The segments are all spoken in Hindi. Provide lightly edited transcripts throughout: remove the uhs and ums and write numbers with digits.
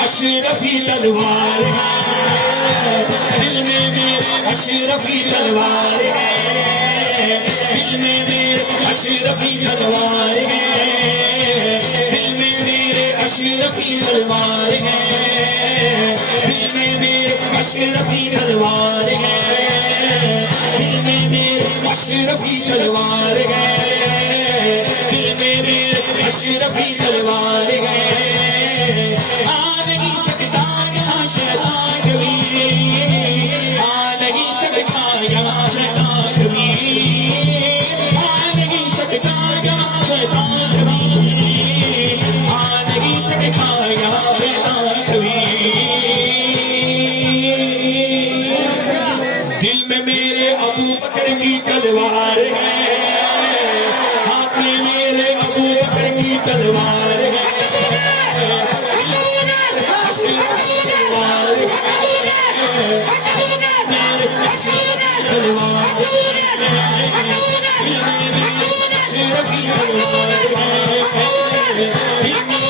अशरफी तलवार है, दिल में मेरे अशरफी तलवार है, दिल में मेरे अशरफी तलवार है, दिल में मेरे अशरफी तलवार है, दिल में मेरे अशरफी तलवार है, दिल में मेरे अशरफी तलवार है, दिल में मेरे अशरफी तलवार है। दिल में मेरे अबू बकर की तलवार है, हाथ में मेरे अबू बकर की तलवार है, अशरफी तलवार है, दिल में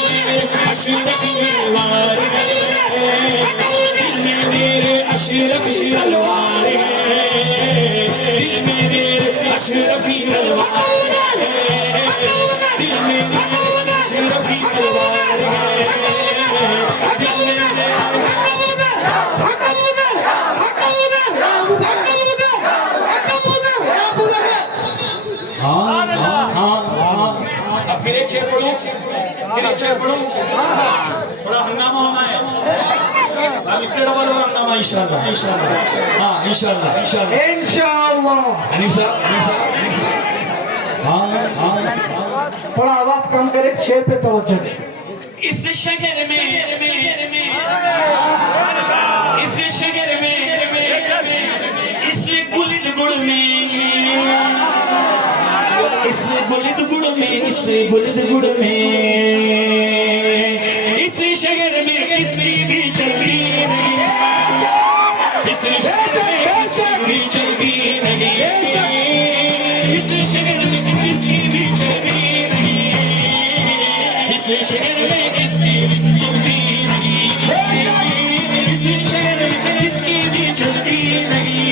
मेरे अशरफी तलवार है, दिल में मेरे अशरफी तलवार है, दिल में अब फिर एक शेर पढ़ूं, थोड़ा हंगामा होना है, अब इससे डबल होगा हंगामा इंशाल्लाह, हाँ इंशाल्लाह, थोड़ा आवाज कम करे, शेर पे तवज्जो दे। इस शहर में, इस शहर में, इस गुलिदगुड़ में, इस गुलिदगुड़ में, इस गुलिदगुड़ में, इस शहर में किसकी भी चलती नहीं, इस शहर में किसकी भी चलती नहीं, इस शहर में किसकी भी चलती नहीं, इस शहर में किसकी भी चलती नहीं, इस शहर में किसकी भी चलती नहीं,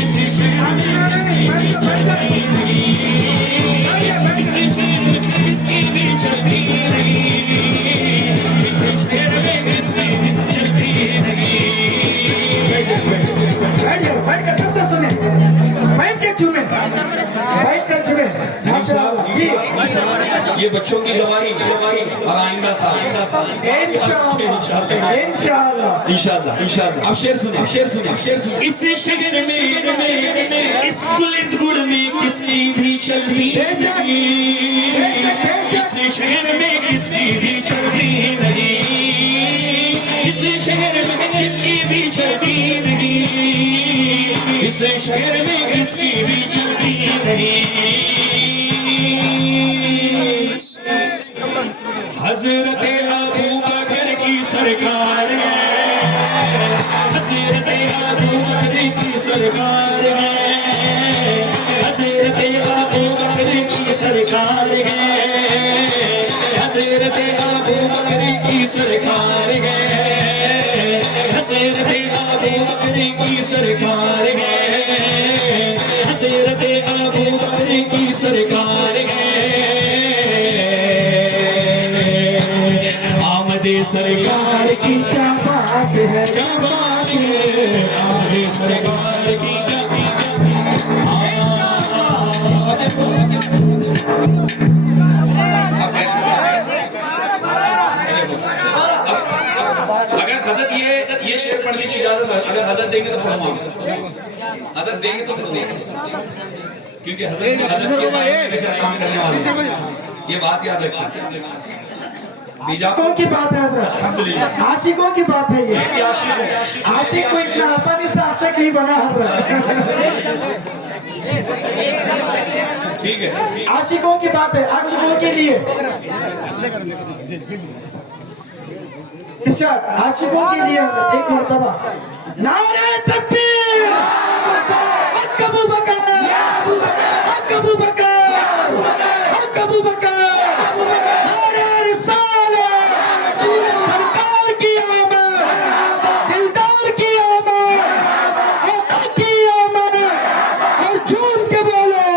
इस शहर में किसकी भी चलती नहीं, इस शहर में किसकी भी चलती नहीं, इस शहर में किसकी भी बच्चों की दवाई और आइंदा साल इंशाअल्लाह इंशाअल्लाह। अब शेर सुने, इस शहर में इस गुड़ में किसकी भी चलती नहीं, इस शहर में किसकी भी चलती नहीं, इस शहर में किसकी भी चलती नहीं, इस शहर में किसकी भी चलती नहीं। हजरत अबू बकर की सरकार है, हजरत अबू बकर की सरकार है, हजरत अबू बकर की सरकार है, हजरत अबू बकर की सरकार है, हजरत अबू बकर की सरकार है, हजरत अबू बकर की सरकार है। आमदे सरकार की क्या बात है, क्या बात है, आमदे सरकार की क्या अगर हजरत ये शेर पढ़ने की इजाजत है, अगर हजरत देंगे तो पढ़ूंगा, हजरत देंगे तो पढ़ूंगा, क्योंकि हजरत के काम करने वाले हैं। ये बात याद रखिए। आशिकों की बात है हजरत, अल्हम्दुलिल्लाह, आशिकों की बात है ये। ये आशिक है, आशिक को इतना आसानी से आशिक नहीं बना हजरत। ठीक है। आशिकों की बात है, आशिकों के लिए इरशाद, आशिकों के लिए हजरत एक मर्तबा नारे तकबीर, हक अबू बकर, हक अबू बकर, हक अबू बकर, नारे रिसालत, सरकार की आमद, दिलदार की आमद, आका की आमद, और झूम के बोलो।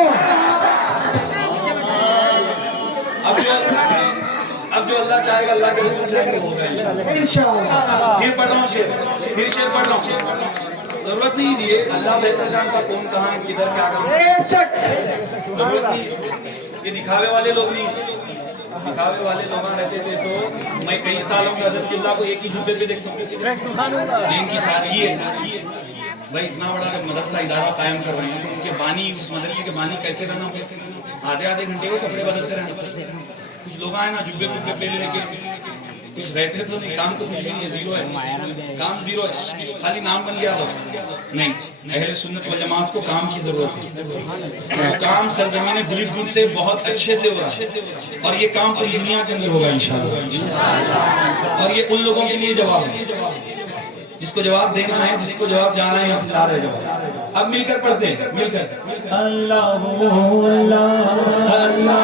अब जो अल्लाह चाहेगा, अल्लाह के रसूल चाहेंगे, होगा इंशाअल्लाह। इंशाअल्लाह। फिर पढ़ रहा हूँ शेर, फिर शेर पढ़ रहा हूँ। जरूरत नहीं दिए, अल्लाह बेहतर जानता कौन कहाँ है, किधर क्या काम है। बेशक जरूरत नहीं, ये दिखावे वाले लोग नहीं, दिखावे वाले लोग रहते थे तो मैं कई सालों के हजरत किल्ला को एक ही जूते पे देखता हूँ। इनकी सादगी है भाई, इतना बड़ा मदरसा इदारा कायम कर रहे हैं तो उनके बानी, उस मदरसे के बानी कैसे रहना, आधे आधे घंटे को कपड़े बदलते रहना। कुछ लोग आए ना जुब्बे कुब्बे पहन लेके, कुछ रहते तो नहीं, काम तो कुछ भी नहीं है, जीरो है, काम जीरो है, खाली नाम बन गया बस। नहीं, अहले सुन्नत व जमात को काम की जरूरत है, वो काम सरजमीन गुलिद से बहुत अच्छे से हो रहा है, और ये काम पूरी दुनिया के अंदर होगा इंशाअल्लाह। और ये उन लोगों के लिए जवाब है जिसको जवाब देना है, जिसको जवाब जाना है, यहाँ से जा रहे जवाब। अब मिलकर पढ़ते हैं, मिलकर अल्लाह अल्लाह अल्लाह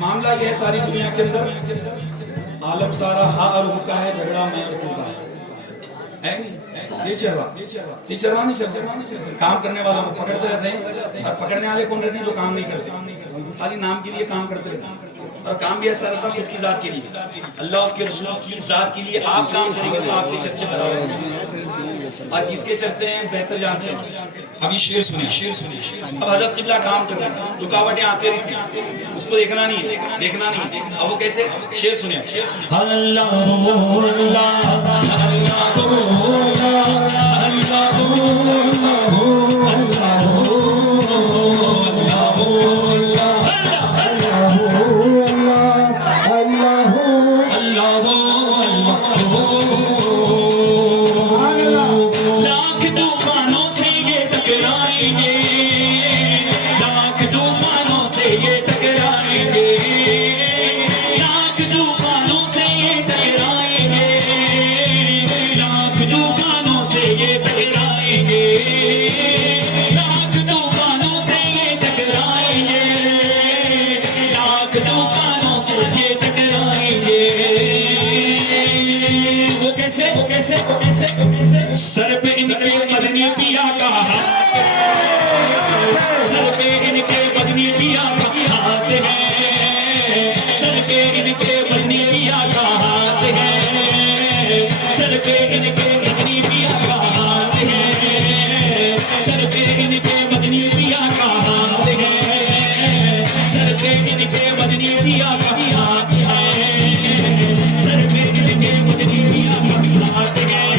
मामला यह है, सारी दुनिया के अंदर आलम सारा हा और हु का है, झगड़ा मैं और तू का है नहीं? ये चरवा नहीं चरवा, काम करने वालों को पकड़ते रहते हैं, और पकड़ने वाले कौन रहते हैं? जो काम नहीं करते, खाली नाम के लिए काम करते रहते हैं। और काम भी ऐसा रहता है खुद की जात के लिए, अल्लाह उसके रसूल की जात के लिए आप काम करेंगे तो आपके चर्चे बराबर होंगे, और किसके चर्चे हैं बेहतर जानते हैं। अभी शेर सुनिए, शेर सुनिए। अब हजरत किबला काम कर रहे हैं, रुकावटें आती रहती हैं, उसको देखना नहीं है, देखना नहीं। अब वो कैसे? शेर सुनिए, अल्लाह अल्लाह लाख तूफानों से ये टकराएंगे, लाख कैसे सर पे इनके मदनी पिया का हाथ है, सर पे इनके मदनी पिया का हाथ है, सर पे इनके मदनी पिया का हाथ है, सर पे इनके मदनी पिया का हाथ है, सर पे इनके मदनी पिया का हाथ है, सर पे इनके मदनी पिया का हाथ है, सर पे इनके मदनी पिया का हाथ है,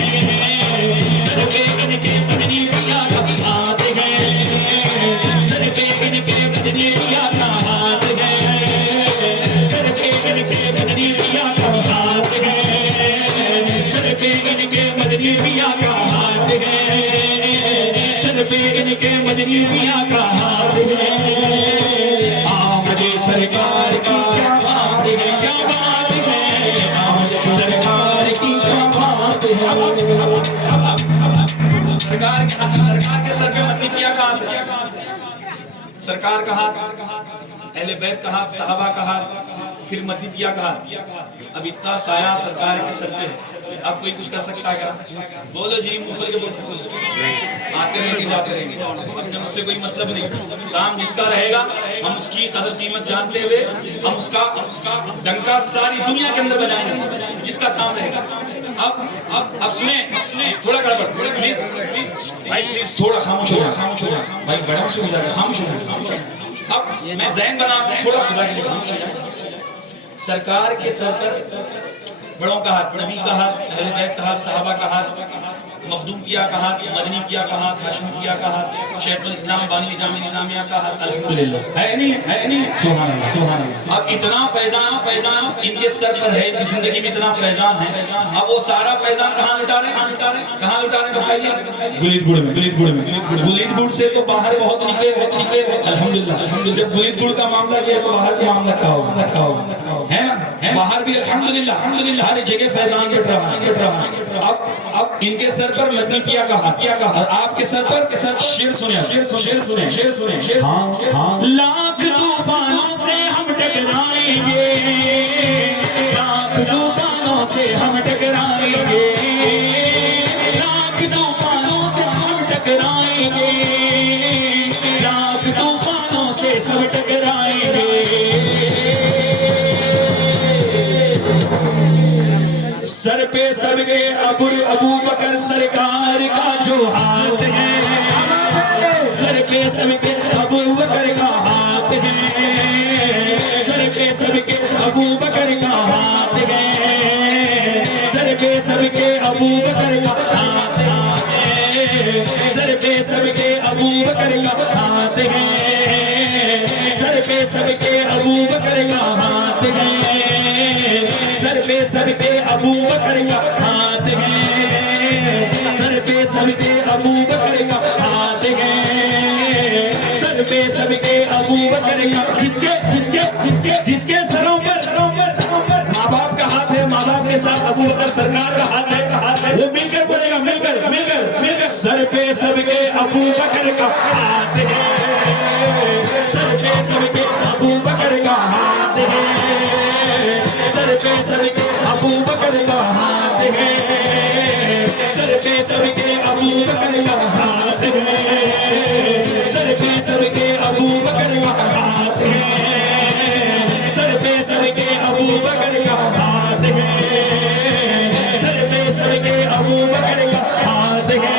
सर पे इनके मदनी पिया का हाथ है, सर पे इनके मदनी पिया का हाथ है, सर पे इनके मदनी पिया का हाथ है, सर पे इनके मदनी पिया का हाथ है, सर पे इनके मदनी पिया का हाथ है। आमद सरकार की क्या बात है, क्या बात है, आमद सरकार की क्या बात है। सरकार के सर पे मदनी पिया का हाथ है, सरकार का हाथ, अहले बैत का हाथ, सहाबा का हाथ, फिर मदनी पिया का हाथ। अब इतना साया सरकार के सर पे है, अब कोई कुछ कर सकता है क्या? बोलो जी, मुंह खोल के बोलो। आते रहेंगे जाते रहेंगे, अपने मुझसे कोई मतलब नहीं। काम जिसका रहेगा हम उसकी कदर कीमत जानते हुए हम उसका डंका सारी दुनिया के अंदर बजाएंगे, जिसका काम रहेगा। अब सुने थोड़ा गड़बड़, प्लीज भाई, प्लीज थोड़ा खामोश हो जाए भाई, बड़ा से हो जाए, खामोश हो जाए। अब मैं ज़हन बना रहा हूं, थोड़ा खुदा के लिए खामोश हो जाए। सरकार के सर पर बड़ों का हाथ, नबी का हाथ, अहले बैत का हाथ, सहाबा का हाथ, मखदूम पिया का हाथ, मदनी पिया का हाथ, हाशिम पिया का हाथ, शेखुल इस्लाम बानी जामी निजामिया का हाथ। अल्हम्दुलिल्लाह, है नहीं, सुभान अल्लाह, सुभान अल्लाह। अब इतना फैजान इनके सर पर है, इनकी जिंदगी में इतना फैजान है। अब वो सारा फैजान कहाँ लुटा रहे बताइए? गुलीद गुड़ से तो बाहर बहुत निकले। अल्हम्दुलिल्लाह, जब गुलीद गुड़ का मामला किया तो बाहर का मामला क्या होगा, है ना? बाहर भी अल्हम्दुलिल्लाह हर जगह फैजान बैठ रहा है। अब इनके सर पर मदनी पिया का हाथ, और आपके सर पर शेर सुने। लाख तूफानों से हम टकराएंगे, लाख तूफानों से हम टकराएंगे, लाख तूफानों से हम टकराएंगे, लाख तूफानों से सब टकराएंगे। सर पे सबके अबू बकर सरकार का जो हाथ है, सर पे सबके अबू बकर का हाथ है, सर पे सबके अबू बकर का हाथ है, सर पे सबके अबू बकर का हाथ है, सर पे सबके अबू बकर का हाथ है, सर पे सबके अबू बकर का हाथ है, सर पे सबके अबू बकर का हाथ है, सर पे सबके अबू बकर का हाथ है, सर पे सबके अबू बकर का, जिसके सरों पर माँ बाप का हाथ है, माँ बाप के साथ अबू बकर सरकार का हाथ है, वो मिलकर बोलेगा, मिलकर सर पे सबके अबू बकर का हाथ है, सर पे सबके अबू बकर का हाथ है, सर पे सबके अबू बकर का हाथ है, सर पे सबके अबू बकर का हाथ है, सर पे सबके अबू बकर का हाथ है, सर पे सबके अबू बकर का हाथ है, सर पे सबके अबू बकर का हाथ है,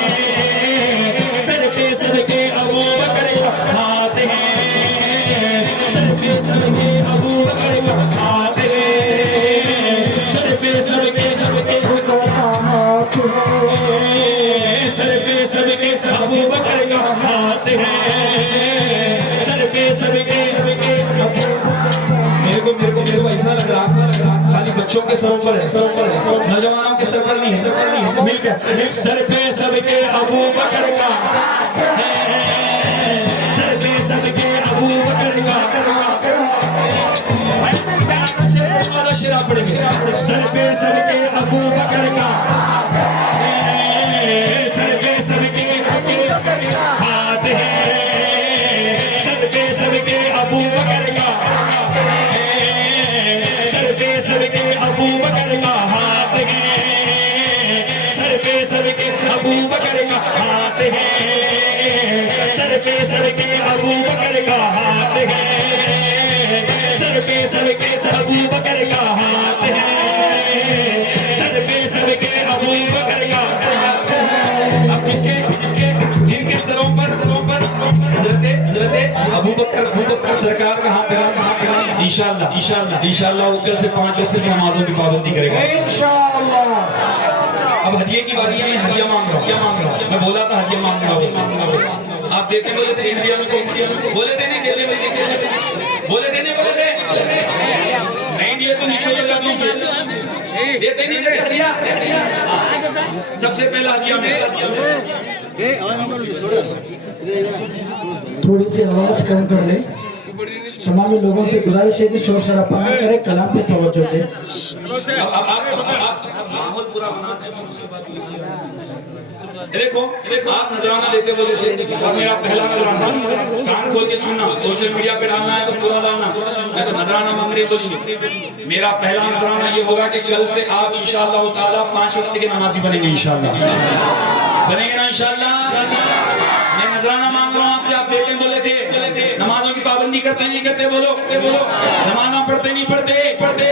सर पे सबके अबू बकर का हाथ है, सर पे सबके अबू बकर का हाथ है, सर पे सबके हाथ है, सर पे सबके अबू बकर का हाथ है, सर पे सबके मेरे को ऐसा लग रहा खाली बच्चों के सरों पर है, नौजवानों के सर पर नहीं है, मिलकर सर पे सबके अबू बकर का है, सर पे सबके अबू बकर का, शराब पड़ेंगे, सर पे सबके अबू बकर का, सर पे सबके हाथ है, सर पे सबके अबू बकर का, सर पे सबके अबू बकर का हाथ है, तो सरकार का हाथ धरा इंशाल्लाह इंशाल्लाह इंशाल्लाह वो कल से 5 वक्त की नमाजों की पाबंदी करेगा इंशाअल्लाह। अब हदिये की बारी है, मैं हदिया मांग रहा हूँ। मैं बोला था हदिया मांगूंगा, आप देते बोले थे हदिया में को बोले थे नहीं देते बोले थे नहीं दिए तो नीचे लगा दीजिए, देते नहीं देते हदिया। सबसे पहला हदिया में थोड़ी सी आवाज कम कर ले। तमाम लोगों से गुजारिश है कि शोर शराबा न करें, कलाम पे तवज्जो दे। आप माहौल पूरा बना दें, उसके बाद देखो आप नजराना देते बोले थे, और मेरा पहला नजराना कान खोल के सुनना, सोशल मीडिया पे डालना है तो पूरा डालना, मैं तो नजराना मांग रही बोलिए। मेरा पहला नजराना ये होगा कि कल से आप इंशाअल्लाह ताला 5 वक्त के नमाजी बनेंगे, इंशाअल्लाह बनेंगे ना इंशाअल्लाह। मैं नजराना मांग रहा हूँ आपसे, आप देते बोले थे नमाजों की पाबंदी करते नहीं करते, बोलो नमाज़ पढ़ते नहीं पढ़ते।